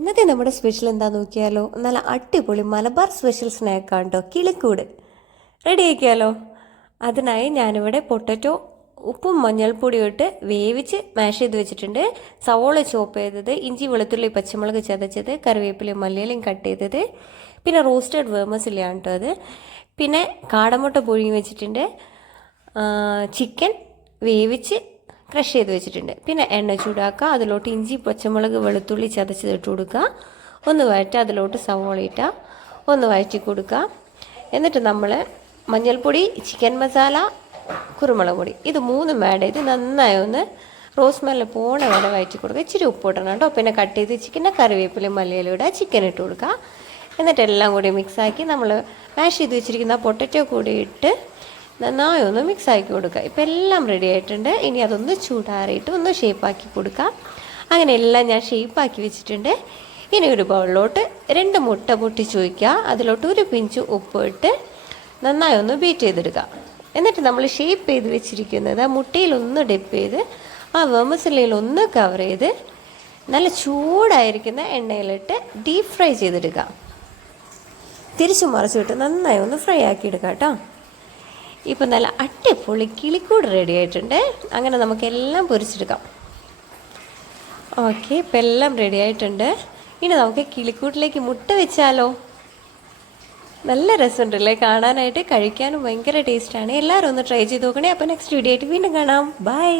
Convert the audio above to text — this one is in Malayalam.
ഇന്നത്തെ നമ്മുടെ സ്പെഷ്യൽ എന്താണെന്ന് നോക്കിയാലോ. നല്ല അടിപൊളി മലബാർ സ്പെഷ്യൽ സ്നാക്കാണ് കേട്ടോ, കിളിക്കൂട്. റെഡി ആക്കിയാലോ. അതിനായി ഞാനിവിടെ പൊട്ടറ്റോ ഉപ്പും മഞ്ഞൾപ്പൊടിയും ഇട്ട് വേവിച്ച് മാഷ് ചെയ്ത് വെച്ചിട്ടുണ്ട്. സവോള ചോപ്പ് ചെയ്തത്, ഇഞ്ചി വെളുത്തുള്ളി പച്ചമുളക് ചതച്ചത്, കറിവേപ്പിലയും മല്ലിയിലയും കട്ട് ചെയ്തത്, പിന്നെ റോസ്റ്റഡ് വേമസിലാണ് കേട്ടോ അത്. പിന്നെ കാടമുട്ട പുഴുങ്ങി വെച്ചിട്ടുണ്ട്, ചിക്കൻ വേവിച്ച് ക്രഷ് ചെയ്ത് വെച്ചിട്ടുണ്ട്. പിന്നെ എണ്ണ ചൂടാക്കുക, അതിലോട്ട് ഇഞ്ചി പച്ചമുളക് വെളുത്തുള്ളി ചതച്ചത് ഇട്ട് കൊടുക്കുക. ഒന്ന് വഴറ്റുക, അതിലോട്ട് സവോള ഇട്ടുക, ഒന്ന് വഴറ്റി കൊടുക്കുക. എന്നിട്ട് നമ്മൾ മഞ്ഞൾപ്പൊടി, ചിക്കൻ മസാല, കുരുമുളക് പൊടി ഇത് മൂന്നും ആഡ് ചെയ്ത് നന്നായി ഒന്ന് റോസ് സ്മെല്ല് പോണ വരെ വഴറ്റി കൊടുക്കുക. ഇച്ചിരി ഉപ്പ് ഇടണം കേട്ടോ. പിന്നെ കട്ട് ചെയ്ത് ചിക്കനെ കറിവേപ്പിലയും മല്ലിയിലും ഇടുക, ചിക്കൻ ഇട്ട് കൊടുക്കുക. എന്നിട്ട് എല്ലാം കൂടി മിക്സാക്കി നമ്മൾ മാഷ് ചെയ്ത് വെച്ചിരിക്കുന്ന പൊട്ടറ്റോ കൂടി ഇട്ട് നന്നായി ഒന്ന് മിക്സ് ആക്കി കൊടുക്കുക. ഇപ്പോൾ എല്ലാം റെഡി ആയിട്ടുണ്ട്. ഇനി അതൊന്ന് ചൂടാറിയിട്ട് ഒന്ന് ഷേപ്പാക്കി കൊടുക്കുക. അങ്ങനെ എല്ലാം ഞാൻ ഷേപ്പാക്കി വെച്ചിട്ടുണ്ട്. ഇനി ഒരു ബൗളിലോട്ട് 2 മുട്ട പൊട്ടിച്ച് വയ്ക്കുക. അതിലോട്ട് ഒരു പിഞ്ച് ഉപ്പ് ഇട്ട് നന്നായി ഒന്ന് ബീറ്റ് ചെയ്തെടുക്കുക. എന്നിട്ട് നമ്മൾ ഷേപ്പ് ചെയ്ത് വെച്ചിരിക്കുന്നത് ആ മുട്ടയിലൊന്ന് ഡിപ്പ് ചെയ്ത് ആ വെർമിസെല്ലിയിൽ കവർ ചെയ്ത് നല്ല ചൂടായിരിക്കുന്ന എണ്ണയിലിട്ട് ഡീപ്പ് ഫ്രൈ ചെയ്തെടുക്കുക. തിരിച്ചു മറിച്ചിട്ട് നന്നായി ഒന്ന് ഫ്രൈ ആക്കി എടുക്കുക കേട്ടോ. ഇപ്പം നല്ല അടിപൊളി കിളിക്കൂട് റെഡി ആയിട്ടുണ്ട്. അങ്ങനെ നമുക്കെല്ലാം പൊരിച്ചെടുക്കാം. ഓക്കെ, ഇപ്പം എല്ലാം റെഡി ആയിട്ടുണ്ട്. ഇനി നമുക്ക് കിളിക്കൂട്ടിലേക്ക് മുട്ട വെച്ചാലോ. നല്ല രസമുണ്ടല്ലേ കാണാനായിട്ട്, കഴിക്കാനും ഭയങ്കര ടേസ്റ്റാണ്. എല്ലാവരും ഒന്ന് ട്രൈ ചെയ്ത് നോക്കണേ. അപ്പോൾ നെക്സ്റ്റ് വീഡിയോ ആയിട്ട് വീണ്ടും കാണാം. ബൈ.